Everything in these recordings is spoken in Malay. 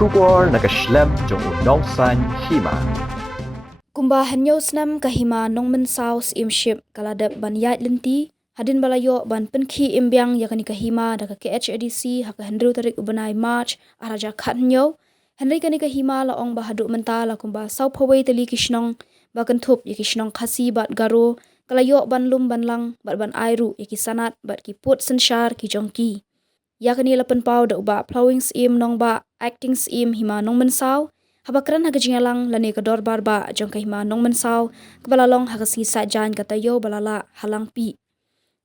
kubor na Snem jong Nongmynsaw Hima. Kumbahan nyo Snem Hima Nongmynsaw imship kaladap ban yat lenti hadin balayo ban Pynkhie Biang yakani Hima da KHADC haka Hendru tarik ubanai March araja khat nyo Henry kani Hima la ong bahaduk mentala kumba sau phawai tali Shnong bakan thup yaki Shnong khasi bat garo kalayo ban Lumlang bat ban airu yaki sanat bat ki put senshar ki jongki yakani lapan pau da uba plowing im nong ba acting im Hima Nongmynsaw habakran haga jingalang lane ka dorbar ba jong Hima Nongmynsaw kabalalong haga si sajan katayo balala halang pi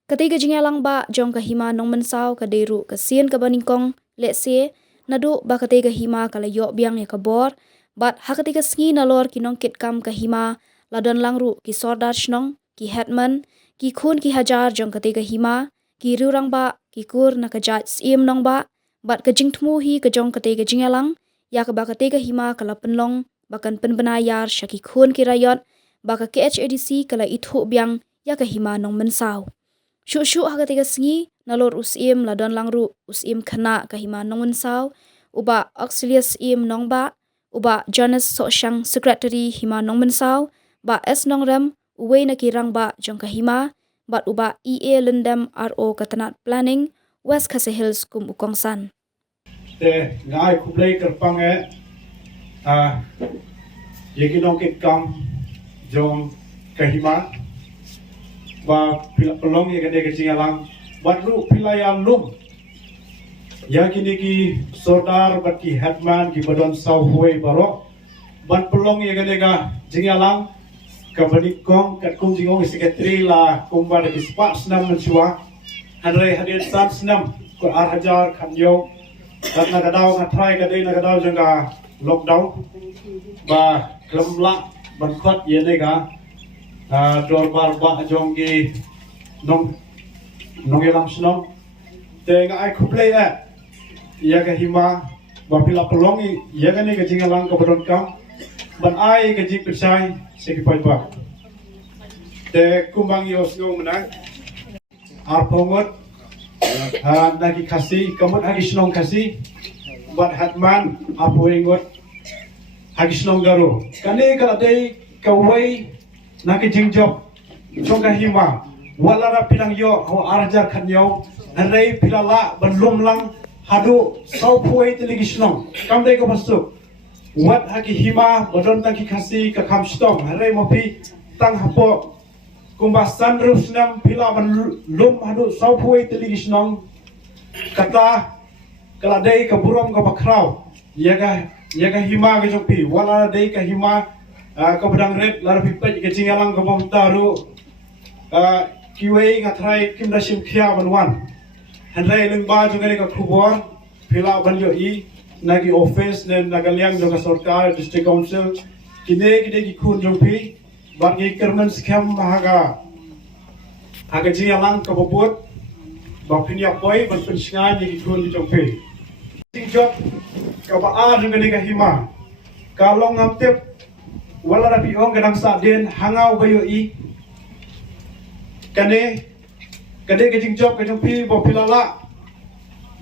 katiga jingalang ba jong Hima Nongmynsaw ka deru ka sien ka baningkong letse nadu ba katiga Hima kalayo biang ya kabor bat hakatiga sngi nalor kinong kitkam ka Hima ladon langru ki sordar Shnong ki hetman ki khun ki hajar jong katiga Hima ki rurang ba ki kur na kajat sim nong ba bat ka jingtmu hi ka jong katiga jingalang ya ka ba katiga Hima kala penlong bakan penbenayar syaki khun ki rayot ba ka KHADC kala ithu biang ya ka Hima Nongmynsaw shu ha katiga sngi nalor usim ladon langru usim khana ka Hima Nongmynsaw uba auxilius im nong ba uba Jonas Soshang secretary Hima Nongmynsaw ba S Nongrem uwe na kirang ba jong ka Hima bat uba EA Lendam RO katanat planning West Khase Hills kum ukongsan te ngai kublai kerpang yeki nong kit kam jong ka Hima ba pelong ye gade kecingalang bat ru pilaya lum yakini ki sordar bat ki hetman ki badon saw huai barok bat pelong ye gade ga jingalang kabanikong kat kum jingong sekretari la kumba de spa Snem menchua hanre hadir san Snem ko hajar khanyo kat na gadau ngatrai gade na gadau janga lockdown ba Lumlang ban khot ye ne ga dorbar ba jonggi nong Shnong te nga ai kuplay ya ka Hima ba pila pelongi ya ga ne ga jingalang ko badon kam ban ai ga jik persai sekipai ba te kumbang yos ngong menang arpongot nagi kasi kamut hagi Shnong kasi bat hatman apoingot hagi Shnong garo kane kala dei kawai naki jingjok jong ka Hima walara pilang yo ho arja khanyo anrei pilala ban Lumlang hadu sau puai teligi Shnong kamdei ko pasuk wat haki Hima bodon taki khasi ka kham stong anrei mopi tang hapo kumba sanruf Snem pila ban lum hadu sau puai teligi Shnong kata kala dei ka burom ka bakrau yaga Hima ka jongpi walara dei ka Hima ka badang red lara pipet ka jingalang ka bom taru kiwei ngatrai kimda sim khia banwan hanrai lengba jongani ka khubor phila ban yo I nagi office nen nagaliang joga sarkar district council kine ki khun jongpi bangi kerman scam haga jingalang ka bobot bapinya poi ban pensnga ni khun di jongpi job ka ba jongani ka Hima kalong amtep wala rapi ong gadang sa din hangau bayo I kade kajing job kajing pi bo pilala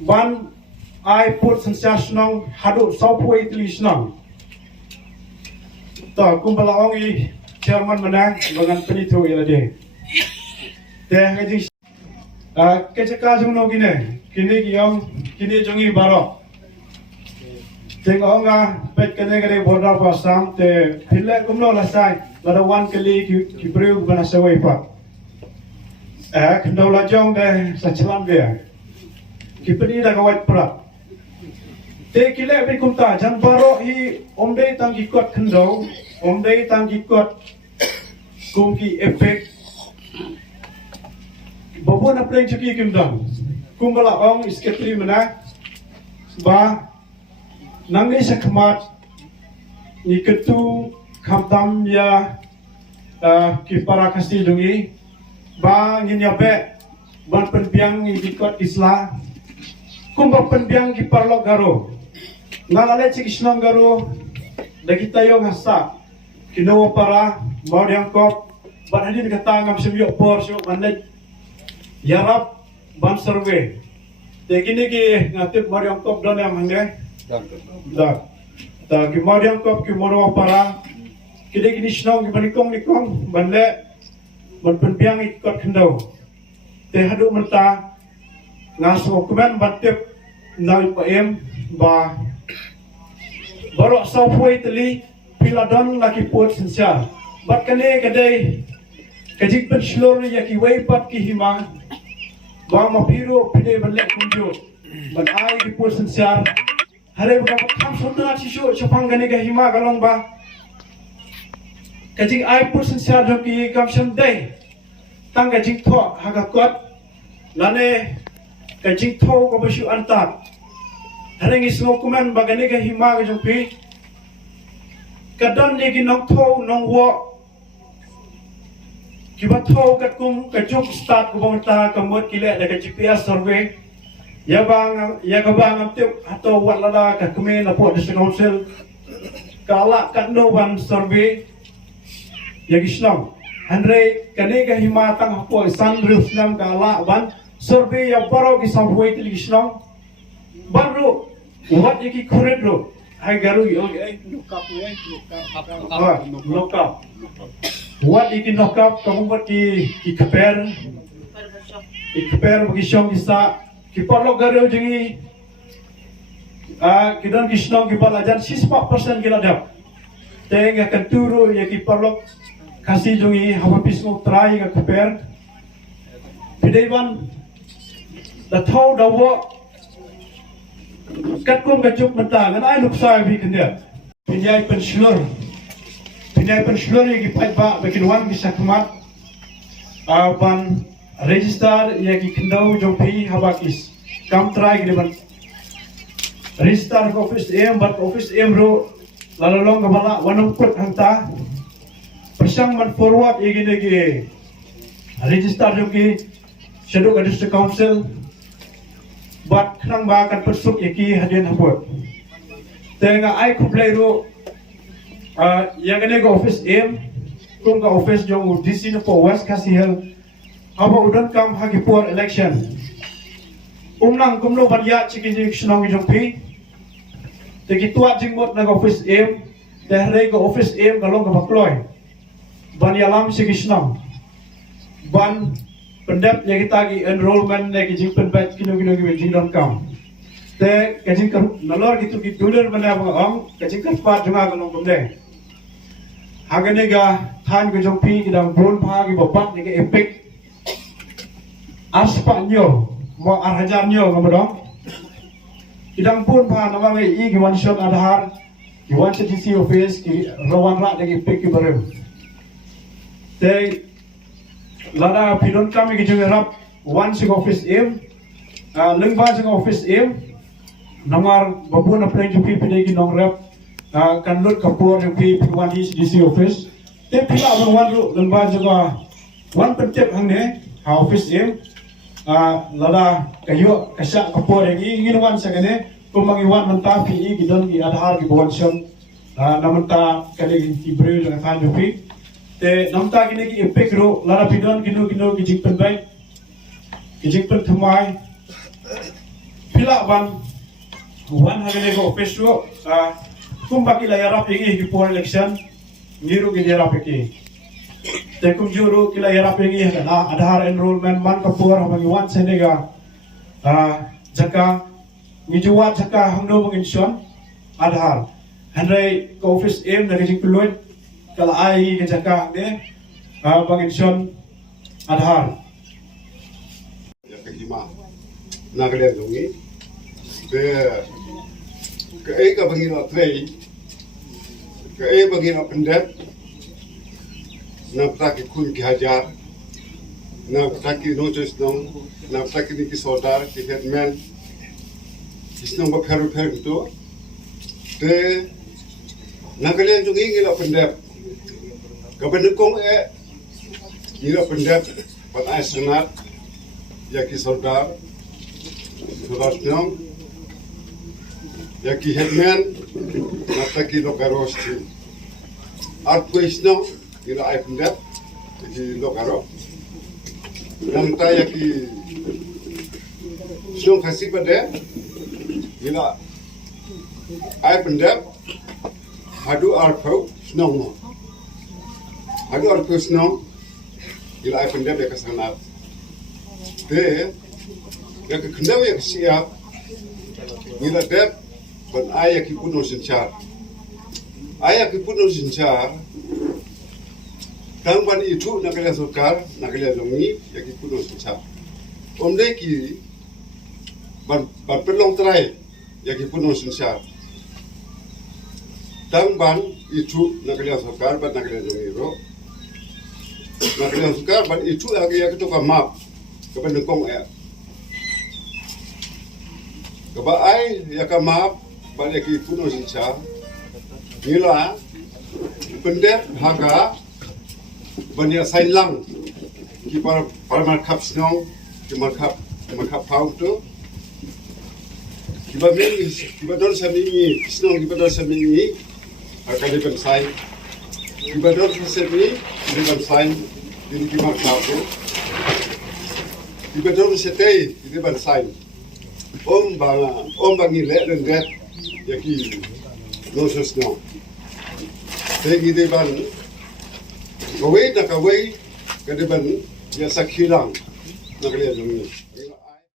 ban ai put sensation hadu sopway tili Shnong to kumbala ong I chairman manang bangan penithu ilade te kajing kachaka jung no gine kini giong kini jongi baro tengok nga pet kene kene border pasang te pile kumno lasai lada wan kali ki breu bana sawai pa kendo la jong de sachalam dia ki pedi da kawat pra te kile be kumta jan baro hi omdei tang ki kot kendo omdei tang ki kot kum ki effect babon aplen chuki kimdang kumbala ong isketri mana ba nangi sakmat ni ketu khamtam ya ki para kasi dungi ba nginya be ban penbiang ni dikot isla kumba penbiang ki parlok garo ngalale chik Shnong garo dagi tayo ngasa kino para maudiang kop ban hadin kata ngam semyo por syo manle yarap ban survey te kini ki ngatip maudiang kop don yang hangde dah ta kimodiam kop kimoro para kide kini Shnong nikong banle ban Biang ikot kendo te hadu menta ngaso kumen batip nai paem ba baru sawpoi teli piladon laki pot sensia bat kane kadai kajik pen shlor ya ki wei pat ki Hima ba ma piro pide banle kunjo ban ai ki pot sensia hare ba kam sunda chisho chapang gane ga Hima galong ba kajik ai pot sensia jo ki kam shandai tang kajik tho hagakot lane kajik tho ko bashu antat haring ismo kuman bagane ka Hima ka jumpi kadon ni ginong tho nong wo kiba tho kat kum ka juk start ko bangta kamot kile da ka GPS survey ya ka bang amtip ato walada ka kume na po district council kala kat no one survey ya gislam andre kane ka Hima tang po san Snem kala ban survey ya baro ki samway til gislam baru what iki kuret ro hai garu yo look up what iki knock up kamu buat ki keper bagi syong isa ki parlo garu jengi kidan Shnong ki balajan 6% kila dap teng akan turu ya ki parlo kasih jengi hawa pismo try ka keper pidaiban da thau dawo kat kum ka juk menta ngan ai luk sai bi kende pinyai pen shlor ye ki pai ba bekin wan ki sakmat ban register ye ki kendau jompi habakis kam try ki ban register ko office em ro lalalong ka bala wanong put hangta persang man forward ye ki register jompi shadow district council bat khnang ba kan persuk yaki hadian hapot tenga ai kuplay ro yagane go office em kum ka office jong DC no po west kasihel aba udan kam hagipor election umnang kumlo banya chikin Shnong jong pi teki tuat jingmot na office em dehre go office em kalong ka bakloy banyalam si Shnong ban pendap yang kita lagi enrollment lagi jing penbat kino jing don kam te kajing kan nalor gitu dolar mana bang kajing kan pat junga kan ngomde hagane ga than ko jong pi kidang bon pha ki babat ni ke epic aspanyo mo arhajanyo ngamdong kidang bon pha namang i ki one shot adhar ki one DC office ki rawan ra lagi epic ki barem te lada pidon kami ke jeng rap one sing office em lengba sing office em namar babu na preng jupi pidai ki nong rap kan lut kapur jupi pidwan DC office te pila abang wan ru lengba juga wan pentep hangne office em lada kayo kasya kapur yang ingin wan sagane kumangi wan menta pi gidon ki adhar ki bawan syam namenta kali ki breu dengan than jupi te namta kini ki epic ro lara pidon kino ki jikpen bai ki jikpen thamai pila ban wan hagene go office ro kum baki la yara pegi ki por election niru ki yara pegi te kum juro ki la yara pegi na adhar enrollment man ka por hamangi wan senega jaka mijuwa jaka hamno mangin shon adhar handai ko office em na ki jikpen kalau ai ke jaka ne bangin son adhar ya ke Hima nagale dongi be ke ka bangin otrei ke bangin pendet na prak kun ki hajar na prak no Shnong na prak ni ki sodar ki headman Shnong ba pheru to te nagale dongi ngila pendet Kabenukong ira pendap pat ai senat yaki soldar Shnong yaki headman nataki lokarosti art Shnong ira ai pendap yaki lokaro dan ta yaki Shnong kasih pada ira ai pendap hadu arpau Shnong hadu arpau Shnong ila ai pendap ya kesanat te ya kendau ya siap ila dep ban ai ya kipuno sinchar ai ya kipuno sinchar tang ban itu nakala sokar nakala longi ya kipuno sinchar omde ki ban pelong trai ya kipuno sinchar tang ban itu nakala sokar ban nakala longi ro nakala sokar ban itu ya ketuka map ke pendukung ya kaba ai ya ka map ban ya kipuno sinchar nila pendep haga banya sain lang ki para markap Shnong ki markap pau tu ki ba don sami Shnong ki ba don sami akan diban sain ki ba don sami diban sain din ki markap tu ki ba don setei diban sain om bang ile rendet ya ki no Shnong tegi diban kawai na kawai kadiban ya sakhilang na kaya lungi